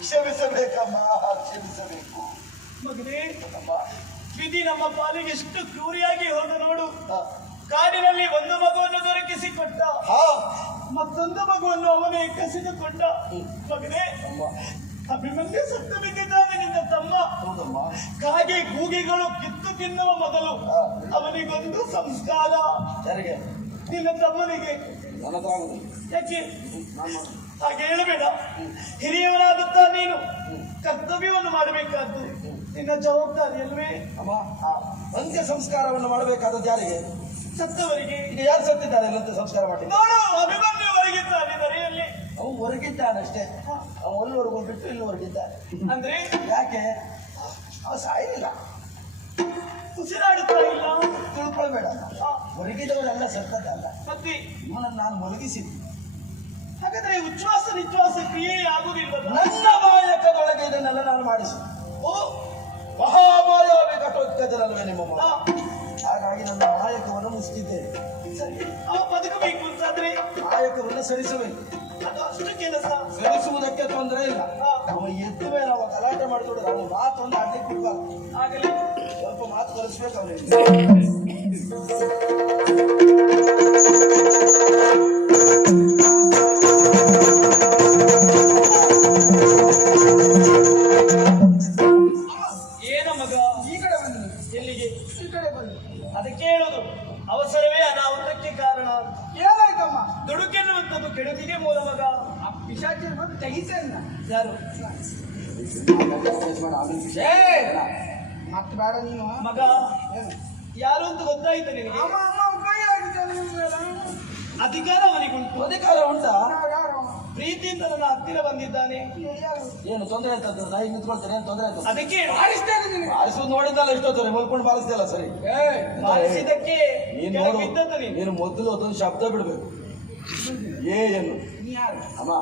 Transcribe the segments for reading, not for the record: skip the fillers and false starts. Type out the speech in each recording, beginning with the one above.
ಕ್ಷಮಿಸಬೇಕಮ್ಮ, ಕ್ಷಮಿಸಬೇಕು ಮಗನೇ. ವಿಧಿ ನಮ್ಮ ಪಾಲಿಗೆ ಎಷ್ಟು ಕ್ರೂರಿಯಾಗಿ ಹೋದ ನೋಡು. ಕಾಡಿನಲ್ಲಿ ಒಂದು ಮಗುವನ್ನು ದೊರಕಿಸಿಕೊಟ್ಟ, ಮತ್ತೊಂದು ಮಗುವನ್ನು ಅವನೇ ಕಸಿದುಕೊಂಡ. ಮಗನೇ, ಅಭಿಮನ್ಯು ಸತ್ತು ಬಿದ್ದಿದ್ದಾನೆ ನಿನ್ನ ತಮ್ಮ. ಕಾಗೆ ಕೂಗಿಗಳು ಕಿತ್ತು ತಿನ್ನುವ ಮೊದಲು ಅವನಿಗೊಂದು ಸಂಸ್ಕಾರ. ನಿನ್ನ ತಮ್ಮನಿಗೆ ಯಾಕೆ ಹಾಗೆ ಹೇಳಬೇಡ. ಹಿರಿಯವರಾಗುತ್ತಾ ನೀನು ಕರ್ತವ್ಯವನ್ನು ಮಾಡಬೇಕಾದ್ದು ನಿನ್ನ ಜವಾಬ್ದಾರಿ ಅಲ್ವೇ? ಅಂತ್ಯ ಸಂಸ್ಕಾರವನ್ನು ಮಾಡಬೇಕಾದದ್ದು ಯಾರಿಗೆ? ಸತ್ತವರಿಗೆ. ಈಗ ಯಾರು ಸತ್ತಿದ್ದಾರೆ ಅಂತ್ಯ ಸಂಸ್ಕಾರ ಮಾಡಿ ನೋಡು, ಅಭಿಮನ್ಯು ಹೊರಗಿದ್ದಾನೆ ದರೆಯಲ್ಲಿ. ಅವು ಹೊರಗಿದ್ದಾನಷ್ಟೇ, ಅವನು ಅಲ್ಲಿವರೆಗೂ ಬಿಟ್ಟು ಇಲ್ಲಿ ಹೊರಗಿದ್ದಾನೆ. ಅಂದ್ರೆ ಯಾಕೆ? ಅವ ಸಾಯಿಲ್ಲ, ಉಸಿರಾಡುತ್ತಾ ಇಲ್ಲ. ತಿಳ್ಕೊಳ್ಬೇಡ, ಹೊರಗಿದವರೆಲ್ಲ ಸತ್ತದಲ್ಲ, ಮತ್ತೆ ಇವನನ್ನು ನಾನು ಮಲಗಿಸಿದ್ದೆ. ಹಾಗಾದ್ರೆ ಉಚ್ಛ್ವಾಸ ನಿಶ್ವಾಸ ಕ್ರಿಯೆ ಆಗುವುದಿಲ್ಲ. ನನ್ನ ಮಾಯಕದೊಳಗೆ ಇದನ್ನೆಲ್ಲ ನಾನು ಮಾಡಿಸಿ. ಓ, ಮಹಾಮಾಯಾವಿ ಘಟೋತ್ಕಜನಲ್ವೇ ನಿಮ್ಮ ಮಗ? ಹಾಗಾಗಿ ನನ್ನ ಮಾಯಕವನ್ನು ಮುಚ್ಚಿದ್ದೇನೆ. ಸರಿ, ಅವ ಬದುಕಬೇಕು ಅಂತಾದ್ರೆ ಮಾಯಕವನ್ನು ಸರಿಸಬೇಕು. ಅದು ಅಷ್ಟು ಕೆಲಸ. ಸರಿಸುವುದಕ್ಕೆ ತೊಂದರೆ ಇಲ್ಲ. ಅವ ಎದ್ದು ಮೇಲೆ ಅವ ಗಲಾಟೆ ಮಾಡಿದೋಡು ಅವನು ಮಾತೊಂದು ಅಡ್ಲಿಕ್ಕೆ ಬಿಡ್ಬಾರ್ದು. ಆಗಲಿ, ಸ್ವಲ್ಪ ಮಾತು ಕಲಿಸ್ಬೇಕು ಅವನಿಗೆ. ಏನ ಮಗ ಈ ಕಡೆ ಬಂದು, ಎಲ್ಲಿಗೆ? ಈ ಕಡೆ ಬಂದು. ಅದಕ್ಕೆ ಹೇಳುದು, ಅವಸರವೇ ಅನಾಹುತಕ್ಕೆ ಕಾರಣ. ಏನಾಯ್ತಮ್ಮ? ದುಡುಕೆನ್ನುವಂಥದ್ದು ಕೆಡುಕಿಗೆ ಮೂಲ ಮಗ. ಆ ಪಿಶಾಚಿ ಬಂದು ತೆಗಿತೇನೆ. ಯಾರು? ಮತ್ತೆ ಬೇಡ ನೀನು ಮಗ. ಯಾರು ಅಂತ ಗೊತ್ತಾಯ್ತು ನಿನಗೆ? ಅಧಿಕಾರ ಅವನಿಗುಂಟು. ಅಧಿಕಾರ ಉಂಟಾ? ಪ್ರೀತಿಯಿಂದ ನನ್ನ ಹತ್ತಿರ ಬಂದಿದ್ದಾನೆ. ಏನು ತೊಂದರೆ ಆಯ್ತದ? ನಾಯಿ ನಿಂತ್ಕೊಳ್ತೇನೆ, ಏನು ತೊಂದರೆ ಆಯ್ತು? ಅದಕ್ಕೆ ಬಾರಿಸುವುದು ನೋಡಿದ್ದಲ್ಲ, ಎಷ್ಟೊತ್ತಾರೆ ಮಲ್ಕೊಂಡು ಬಾರಿಸ್ದಲ್ಲ. ಸರಿ, ಬಾರಿಸಿದ್ದಕ್ಕೆ ನೀನು ಮೊದಲು ಅದೊಂದು ಶಬ್ದ ಬಿಡ್ಬೇಕು. ಏನು ಅಮ್ಮ,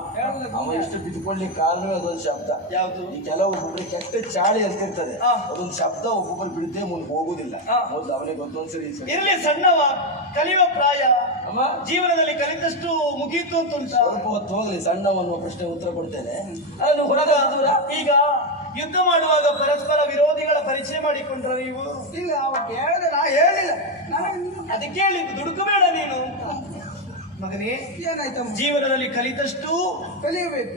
ಅವ ಇಷ್ಟು ಬಿದ್ದುಕೊಳ್ಳಿಕ್ಕೆ ಕಾರಣವೇ ಅದೊಂದು ಶಬ್ದ. ಯಾವುದು? ಈ ಕೆಲವೊಬ್ಬೊಬ್ರಿಗೆ ಕೆಟ್ಟ ಚಾಳಿ ಅಂತಿರ್ತದೆ, ಅದೊಂದು ಶಬ್ದ ಒಬ್ಬೊಬ್ಬರು ಬಿಡದೆ ಮುಂದೆ ಹೋಗುದಿಲ್ಲ. ಮೊದಲು ಅವನಿಗೆ ಒಂದೊಂದ್ಸರಿ ಇರಲಿ, ಸಣ್ಣವ, ಕಲಿಯುವ ಪ್ರಾಯ. ಅಮ್ಮ, ಜೀವನದಲ್ಲಿ ಕಲಿತಷ್ಟು ಮುಗೀತು ಅಂತ ಉಂಟು. ಸ್ವಲ್ಪ ಹೊತ್ತು ಹೋಗ್ಲಿ, ಸಣ್ಣವನ್ನುವ ಪ್ರಶ್ನೆ ಉತ್ತರ ಕೊಡ್ತೇನೆ. ಈಗ ಯುದ್ಧ ಮಾಡುವಾಗ ಪರಸ್ಪರ ವಿರೋಧಿಗಳ ಪರಿಚಯ ಮಾಡಿಕೊಂಡ್ರ ನೀವು? ಇಲ್ಲ, ಅವಾಗ ಹೇಳಿದೆ, ನಾ ಹೇಳಿಲ್ಲ. ಅದಕ್ಕೆ ಹೇಳಿದ್ದು, ದುಡುಕಬೇಡ ನೀನು. ಮಗನೇ, ಏನಾಯ್ತಮ್ಮ? ಜೀವನದಲ್ಲಿ ಕಲಿತಷ್ಟು ಕಲಿಯಬೇಕು.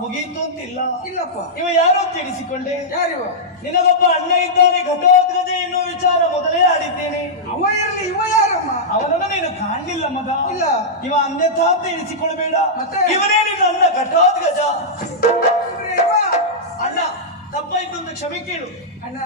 ಮುಗೀತು ಅಂತಿಲ್ಲ. ಇಲ್ಲಪ್ಪ. ಇವ ಯಾರು ಅಂತ ತಿಳಿಸಿಕೊಂಡೆ? ಯಾರಿವ? ನಿನಗೊಬ್ಬ ಅಣ್ಣ ಇದ್ದಾನೆ, ಘಟೋತ್ಕಜ ಎನ್ನುವ ವಿಚಾರ ಮೊದಲೇ ಆಡಿದ್ದೇನೆ. ಅವ ಇರಲಿ, ಇವ ಯಾರಮ್ಮ? ಅವನನ್ನು ನೀನು ಕಾಣಲಿಲ್ಲ ಮಗ. ಇಲ್ಲ, ಇವ ಅನ್ಯಥಾ ಅಂತ ಎಣಿಸಿಕೊಳ್ಬೇಡ. ಮತ್ತೆ ಇವನೇ ನಿನ್ನ ಅಣ್ಣ ಘಟೋತ್ಕಜ. ಇವ ಅಣ್ಣ, ತಪ್ಪಾಯ್ತು ಅಂತ ಕ್ಷಮೆ ಕೇಳು. ಅಣ್ಣ,